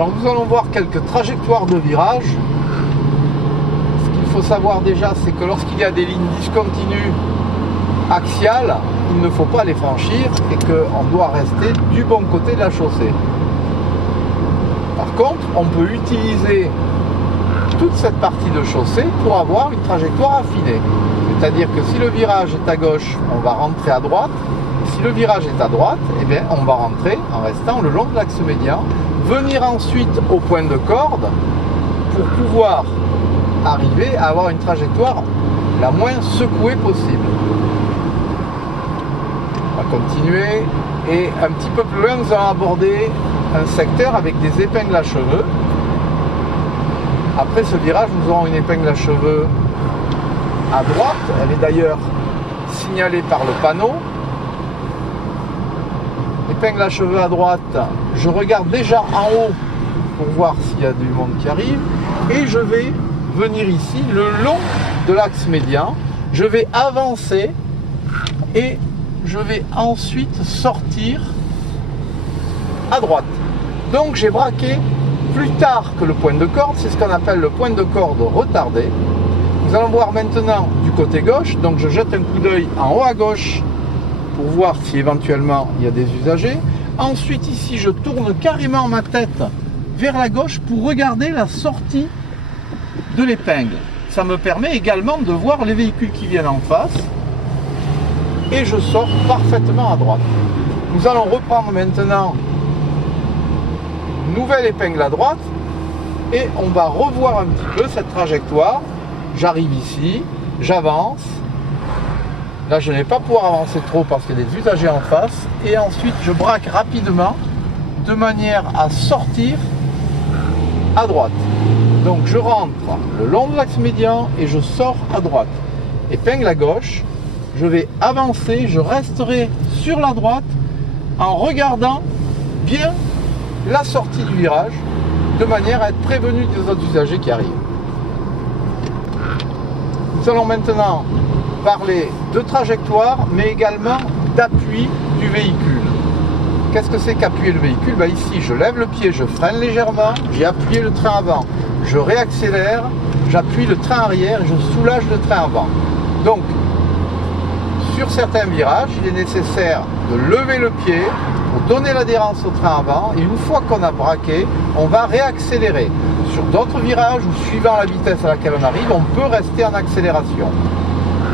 Alors nous allons voir quelques trajectoires de virage. Ce qu'il faut savoir déjà, c'est que lorsqu'il y a des lignes discontinues axiales, il ne faut pas les franchir et qu'on doit rester du bon côté de la chaussée. Par contre, on peut utiliser toute cette partie de chaussée pour avoir une trajectoire affinée. C'est-à-dire que si le virage est à gauche, on va rentrer à droite. Si le virage est à droite, eh bien, on va rentrer en restant le long de l'axe médian, venir ensuite au point de corde pour pouvoir arriver à avoir une trajectoire la moins secouée possible. On va continuer et un petit peu plus loin, nous allons aborder un secteur avec des épingles à cheveux. Après ce virage, nous aurons une épingle à cheveux à droite. Elle est d'ailleurs signalée par le panneau. Épingle à cheveux à droite, je regarde déjà en haut pour voir s'il y a du monde qui arrive. Et je vais venir ici, le long de l'axe médian. Je vais avancer et je vais ensuite sortir à droite. Donc j'ai braqué plus tard que le point de corde, c'est ce qu'on appelle le point de corde retardé. Nous allons voir maintenant du côté gauche, donc je jette un coup d'œil en haut à gauche pour voir si éventuellement il y a des usagers. Ensuite ici je tourne carrément ma tête vers la gauche pour regarder la sortie de l'épingle. Ça me permet également de voir les véhicules qui viennent en face et je sors parfaitement à droite. Nous allons reprendre maintenant nouvelle épingle à droite et on va revoir un petit peu cette trajectoire. J'arrive ici, j'avance. Là je ne vais pas pouvoir avancer trop parce qu'il y a des usagers en face et ensuite je braque rapidement de manière à sortir à droite. Donc je rentre le long de l'axe médian et je sors à droite. Épingle à gauche, je vais avancer, je resterai sur la droite en regardant bien la sortie du virage de manière à être prévenu des autres usagers qui arrivent. Nous allons maintenant parler de trajectoire mais également d'appui du véhicule. Qu'est-ce que c'est qu'appuyer le véhicule? Ici je lève le pied, je freine légèrement, j'ai appuyé le train avant, je réaccélère, j'appuie le train arrière et je soulage le train avant. Donc sur certains virages il est nécessaire de lever le pied pour donner l'adhérence au train avant et une fois qu'on a braqué, on va réaccélérer. Sur d'autres virages ou suivant la vitesse à laquelle on arrive, on peut rester en accélération.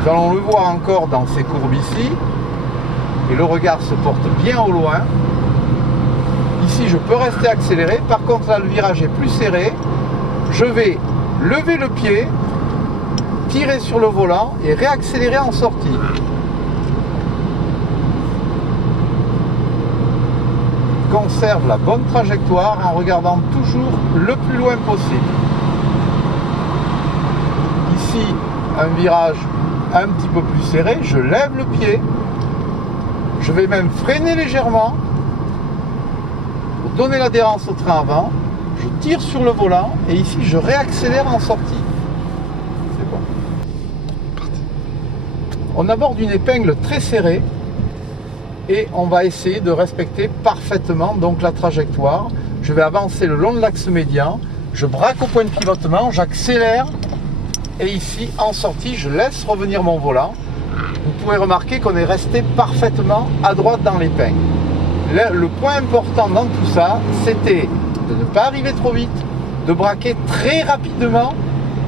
Nous allons le voir encore dans ces courbes ici et le regard se porte bien au loin. Ici je peux rester accéléré, par contre là le virage est plus serré. Je vais lever le pied, tirer sur le volant et réaccélérer en sortie. Conserve la bonne trajectoire en regardant toujours le plus loin possible. Ici, un virage un petit peu plus serré, je lève le pied, je vais même freiner légèrement pour donner l'adhérence au train avant, je tire sur le volant et ici je réaccélère en sortie. C'est bon. On aborde une épingle très serrée et on va essayer de respecter parfaitement donc la trajectoire. Je vais avancer le long de l'axe médian, je braque au point de pivotement, j'accélère et ici en sortie je laisse revenir mon volant. Vous pouvez remarquer qu'on est resté parfaitement à droite dans l'épingle. Le point important dans tout ça, c'était de ne pas arriver trop vite, de braquer très rapidement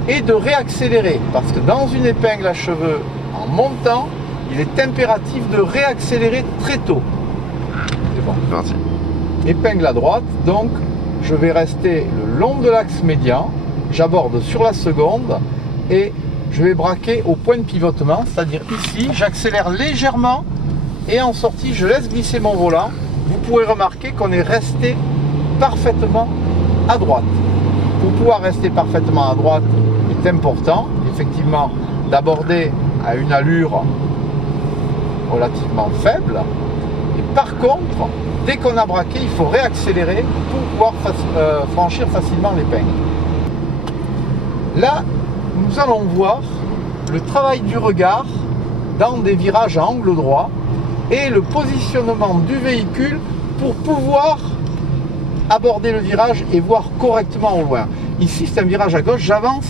et de réaccélérer parce que dans une épingle à cheveux en montant, il est impératif de réaccélérer très tôt. C'est bon. Parti. Épingle à droite, donc je vais rester le long de l'axe médian, j'aborde sur la seconde et je vais braquer au point de pivotement, c'est-à-dire ici, j'accélère légèrement et en sortie, je laisse glisser mon volant. Vous pourrez remarquer qu'on est resté parfaitement à droite. Pour pouvoir rester parfaitement à droite, il est important, effectivement, d'aborder à une allure relativement faible. Et par contre, dès qu'on a braqué, il faut réaccélérer pour pouvoir franchir facilement l'épingle. Là, nous allons voir le travail du regard dans des virages à angle droit et le positionnement du véhicule pour pouvoir aborder le virage et voir correctement au loin. Ici, c'est un virage à gauche, j'avance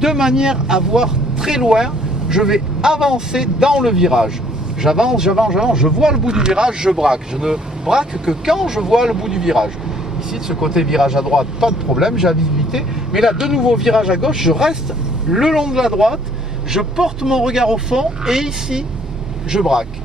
de manière à voir très loin. Je vais avancer dans le virage. J'avance, je vois le bout du virage, je braque. Je ne braque que quand je vois le bout du virage. Ici, de ce côté, virage à droite, pas de problème, j'ai la visibilité. Mais là, de nouveau, virage à gauche, je reste le long de la droite, je porte mon regard au fond et ici, je braque.